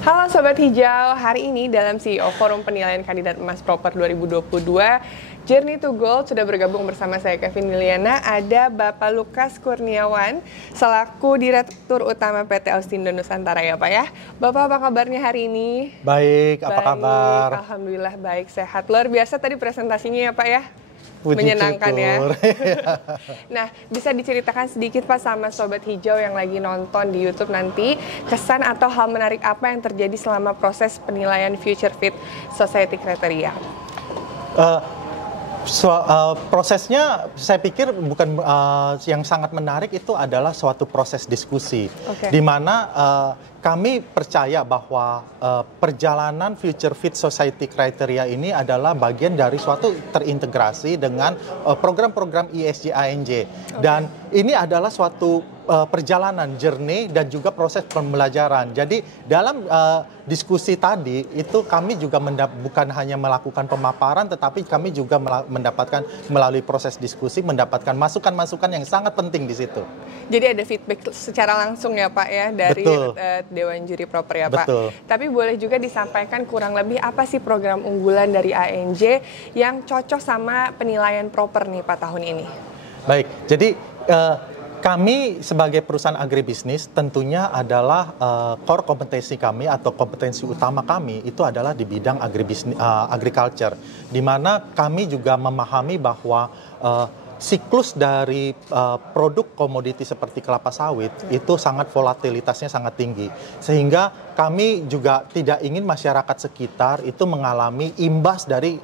Halo Sobat Hijau, hari ini dalam CEO Forum Penilaian Kandidat Emas Proper 2022, Journey to Gold sudah bergabung bersama saya Kevin Liliana. Ada Bapak Lukas Kurniawan, selaku Direktur Utama PT Austindo Nusantara ya Pak ya. Bapak apa kabarnya hari ini? Baik, apa kabar? Alhamdulillah baik, sehat. Luar biasa tadi presentasinya ya Pak ya. Puji Menyenangkan syukur. Ya. Nah, bisa diceritakan sedikit Pak sama Sobat Hijau yang lagi nonton di YouTube nanti, kesan atau hal menarik apa yang terjadi selama proses penilaian Future Fit Society Criteria? Prosesnya saya pikir bukan yang sangat menarik itu adalah suatu proses diskusi, di mana kami percaya bahwa perjalanan Future Fit Society Criteria ini adalah bagian dari suatu terintegrasi dengan program-program ESG ANJ. Dan ini adalah suatu perjalanan, journey, dan juga proses pembelajaran. Jadi dalam diskusi tadi itu kami juga bukan hanya melakukan pemaparan, tetapi kami juga mendapatkan melalui proses diskusi, mendapatkan masukan-masukan yang sangat penting di situ. Jadi ada feedback secara langsung ya Pak ya dari Dewan Juri Proper ya Pak. Betul. Tapi boleh juga disampaikan kurang lebih apa sih program unggulan dari ANJ yang cocok sama penilaian proper nih Pak tahun ini? Baik, jadi kami sebagai perusahaan agribisnis tentunya adalah core kompetensi kami atau kompetensi utama kami itu adalah di bidang agriculture, di mana kami juga memahami bahwa siklus dari produk komoditi seperti kelapa sawit itu sangat volatilitasnya sangat tinggi, sehingga kami juga tidak ingin masyarakat sekitar itu mengalami imbas dari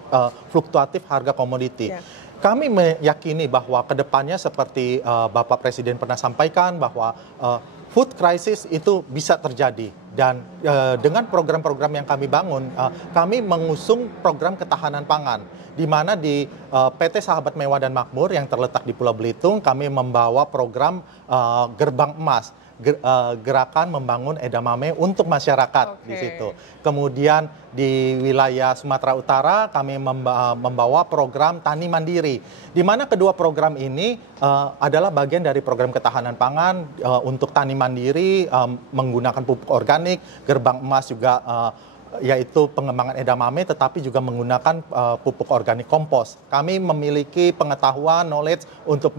fluktuatif harga komoditi. Kami meyakini bahwa kedepannya seperti Bapak Presiden pernah sampaikan bahwa food crisis itu bisa terjadi, dan dengan program-program yang kami bangun, kami mengusung program ketahanan pangan, di mana di PT Sahabat Mewah dan Makmur yang terletak di Pulau Belitung, kami membawa program Gerbang Emas, gerakan membangun edamame untuk masyarakat di situ. Kemudian di wilayah Sumatera Utara kami membawa program Tani Mandiri, di mana kedua program ini adalah bagian dari program ketahanan pangan. Untuk Tani Mandiri menggunakan pupuk organik, Gerbang Emas juga yaitu pengembangan edamame, tetapi juga menggunakan pupuk organik kompos. Kami memiliki pengetahuan, knowledge untuk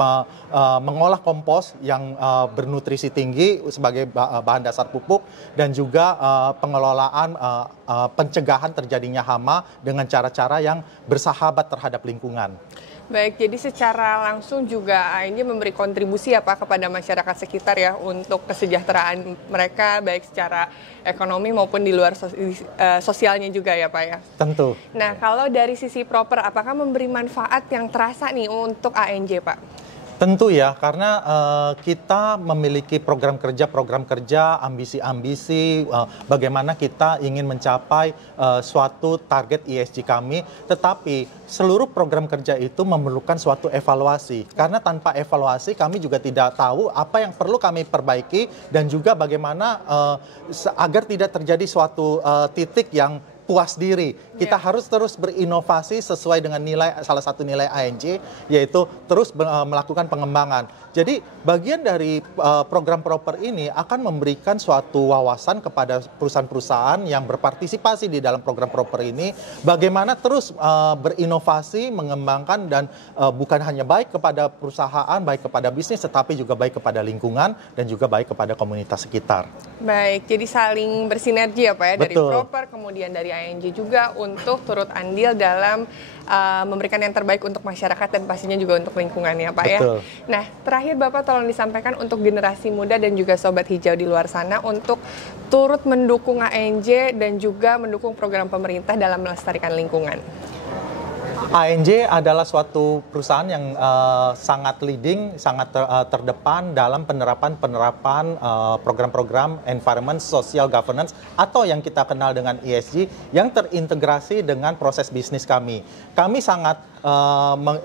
mengolah kompos yang bernutrisi tinggi sebagai bahan dasar pupuk, dan juga pengelolaan pencegahan terjadinya hama dengan cara-cara yang bersahabat terhadap lingkungan. Baik, jadi secara langsung juga ini memberi kontribusi ya Pak kepada masyarakat sekitar ya untuk kesejahteraan mereka baik secara ekonomi maupun di luar sosialnya juga ya Pak ya. Tentu. Nah, kalau dari sisi proper, apakah memberi manfaat yang terasa nih untuk ANJ Pak? Tentu ya, karena kita memiliki program kerja, ambisi-ambisi, bagaimana kita ingin mencapai suatu target ESG kami, tetapi seluruh program kerja itu memerlukan suatu evaluasi. Karena tanpa evaluasi kami juga tidak tahu apa yang perlu kami perbaiki, dan juga bagaimana agar tidak terjadi suatu titik yang puas diri. Kita harus terus berinovasi sesuai dengan salah satu nilai ANJ, yaitu terus melakukan pengembangan. Jadi bagian dari program proper ini akan memberikan suatu wawasan kepada perusahaan-perusahaan yang berpartisipasi di dalam program proper ini, bagaimana terus berinovasi, mengembangkan, dan bukan hanya baik kepada perusahaan, baik kepada bisnis, tetapi juga baik kepada lingkungan dan juga baik kepada komunitas sekitar. Baik, jadi saling bersinergi ya Pak ya, dari proper kemudian dari ANJ juga untuk turut andil dalam memberikan yang terbaik untuk masyarakat dan pastinya juga untuk lingkungan ya Pak ya. Nah, terakhir Bapak tolong disampaikan untuk generasi muda dan juga Sobat Hijau di luar sana untuk turut mendukung ANJ dan juga mendukung program pemerintah dalam melestarikan lingkungan. ANJ adalah suatu perusahaan yang sangat leading, sangat terdepan dalam penerapan program-program environment, social governance, atau yang kita kenal dengan ESG, yang terintegrasi dengan proses bisnis kami. Kami sangat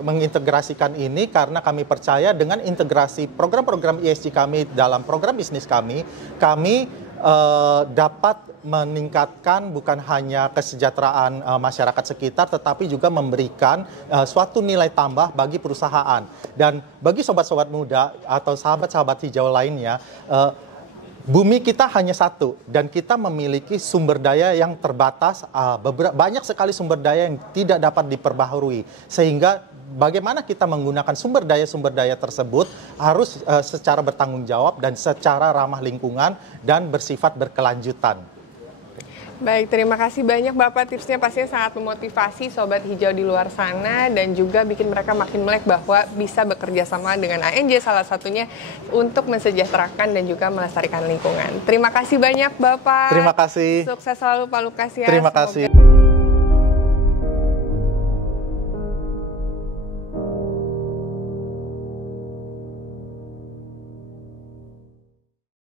mengintegrasikan ini karena kami percaya dengan integrasi program-program ESG kami dalam program bisnis kami dapat meningkatkan bukan hanya kesejahteraan masyarakat sekitar, tetapi juga memberikan suatu nilai tambah bagi perusahaan. Dan bagi sobat-sobat muda atau sahabat-sahabat hijau lainnya, Bumi kita hanya satu dan kita memiliki sumber daya yang terbatas, banyak sekali sumber daya yang tidak dapat diperbaharui, sehingga bagaimana kita menggunakan sumber daya tersebut harus secara bertanggung jawab dan secara ramah lingkungan dan bersifat berkelanjutan. Baik, terima kasih banyak Bapak, tipsnya pastinya sangat memotivasi Sobat Hijau di luar sana dan juga bikin mereka makin melek bahwa bisa bekerja sama dengan ANJ salah satunya untuk mensejahterakan dan juga melestarikan lingkungan. Terima kasih banyak Bapak. Terima kasih. Sukses selalu Pak Lukas ya. Terima kasih.